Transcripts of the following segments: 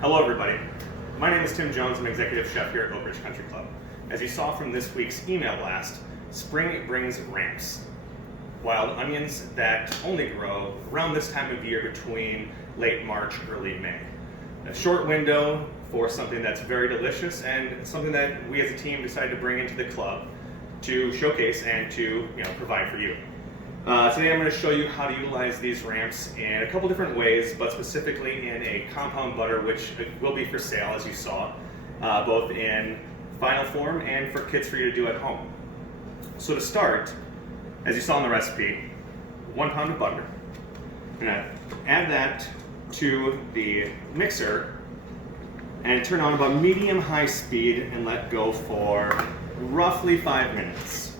Hello everybody, my name is Tim Jones. I'm executive chef here at Oak Ridge Country Club. As you saw from this week's email blast, spring brings ramps, wild onions that only grow around this time of year between late March, early May. A short window for something that's very delicious and something that we as a team decided to bring into the club to showcase and to provide for you. Today I'm going to show you how to utilize these ramps in a couple different ways, but specifically in a compound butter, which will be for sale, as you saw, both in final form and for kits for you to do at home. So to start, as you saw in the recipe, 1 pound of butter. I'm going to add that to the mixer and turn on about medium-high speed and let go for roughly 5 minutes.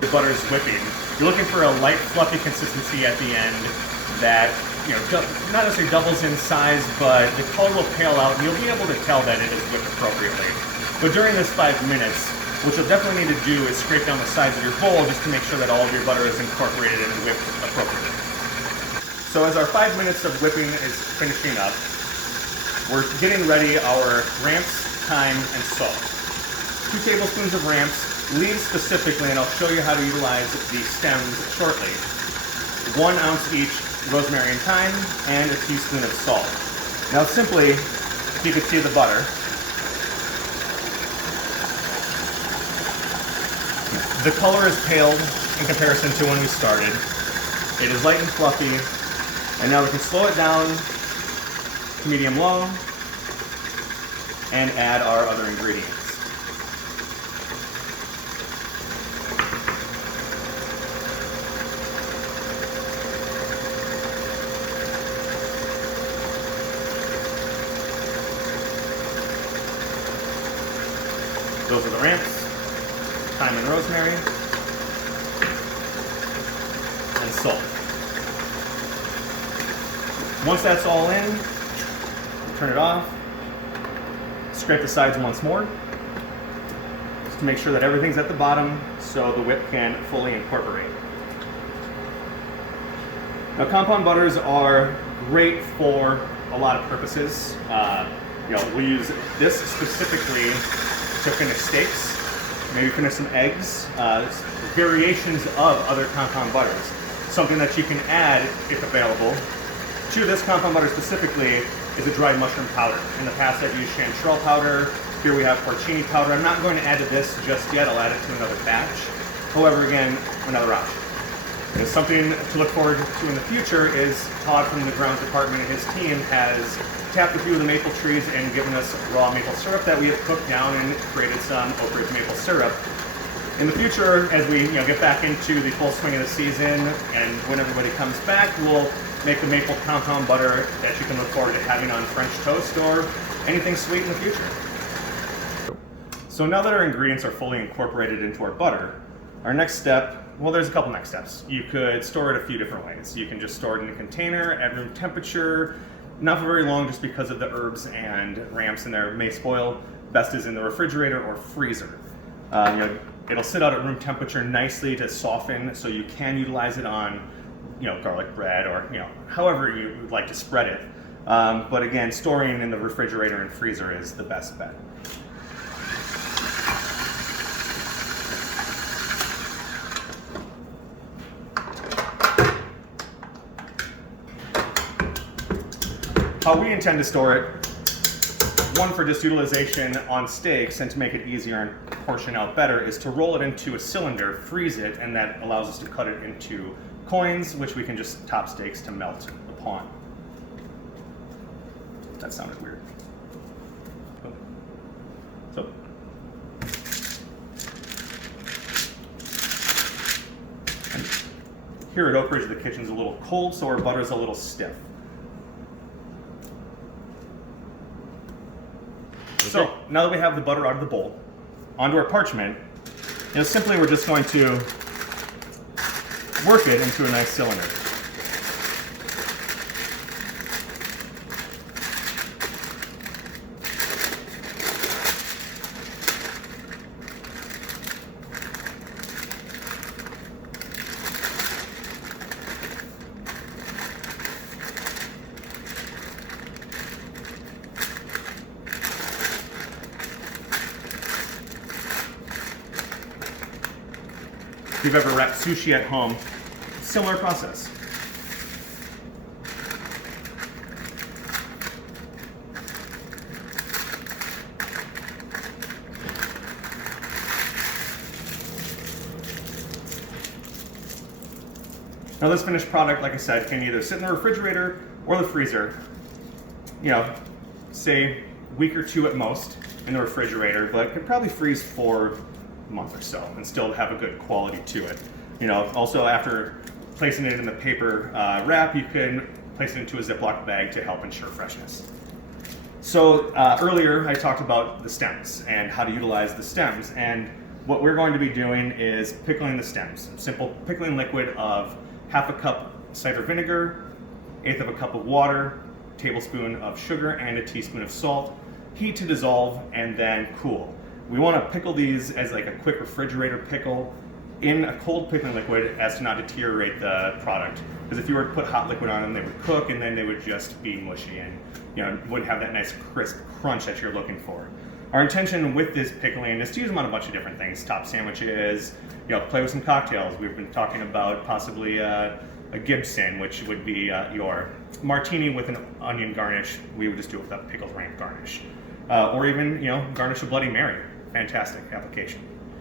The butter is whipping. You're looking for a light, fluffy consistency at the end that, not necessarily doubles in size, but the color will pale out and you'll be able to tell that it is whipped appropriately. But during this 5 minutes, what you'll definitely need to do is scrape down the sides of your bowl just to make sure that all of your butter is incorporated and whipped appropriately. So as our 5 minutes of whipping is finishing up, we're getting ready our ramps, thyme, and salt. 2 tablespoons of ramps, leaves specifically, and I'll show you how to utilize the stems shortly. 1 ounce each rosemary and thyme, and a teaspoon of salt. Now simply, you can see the butter. The color is paled in comparison to when we started. It is light and fluffy, and now we can slow it down to medium-low and add our other ingredients. Those are the ramps, thyme and rosemary, and salt. Once that's all in, turn it off, scrape the sides once more, just to make sure that everything's at the bottom so the whip can fully incorporate. Now, compound butters are great for a lot of purposes. We'll use this specifically to finish steaks, maybe finish some eggs, variations of other compound butters. Something that you can add, if available, to this compound butter specifically is a dried mushroom powder. In the past I've used chanterelle powder, here we have porcini powder. I'm not going to add to this just yet, I'll add it to another batch. However, again, another option. And something to look forward to in the future is Todd from the grounds department and his team has tapped a few of the maple trees and given us raw maple syrup that we have cooked down and created some Oak Ridge maple syrup. In the future, as we get back into the full swing of the season and when everybody comes back, we'll make the maple compound butter that you can look forward to having on French toast or anything sweet in the future. So now that our ingredients are fully incorporated into our butter, our next step, well, there's a couple next steps. You could store it a few different ways. You can just store it in a container at room temperature, not for very long just because of the herbs and ramps in there may spoil. Best is in the refrigerator or freezer. It'll sit out at room temperature nicely to soften so you can utilize it on garlic bread or however you would like to spread it. But again, storing in the refrigerator and freezer is the best bet. How we intend to store it, one, for just utilization on steaks and to make it easier and portion out better, is to roll it into a cylinder, freeze it, and that allows us to cut it into coins, which we can just top steaks to melt upon. That sounded weird. So, and here at Oak Ridge, the kitchen's a little cold, so our butter's a little stiff. So now that we have the butter out of the bowl, onto our parchment, simply we're just going to work it into a nice cylinder. you've ever wrapped sushi at home, similar process. Now this finished product, like I said, can either sit in the refrigerator or the freezer. You know, say a week or two at most in the refrigerator, but could probably freeze for a month or so and still have a good quality to it. You know, also after placing it in the paper wrap, you can place it into a Ziploc bag to help ensure freshness. So earlier I talked about the stems and how to utilize the stems, and what we're going to be doing is pickling the stems. Simple pickling liquid of half a cup cider vinegar, 1/8 of a cup of water, tablespoon of sugar, and a teaspoon of salt. Heat to dissolve and then cool. We want to pickle these as like a quick refrigerator pickle in a cold pickling liquid as to not deteriorate the product. Because if you were to put hot liquid on them, they would cook and then they would just be mushy and wouldn't have that nice crisp crunch that you're looking for. Our intention with this pickling is to use them on a bunch of different things. Top sandwiches, play with some cocktails. We've been talking about possibly a Gibson, which would be your martini with an onion garnish. We would just do it with a pickled ramp garnish. Or even, garnish a Bloody Mary. Fantastic application.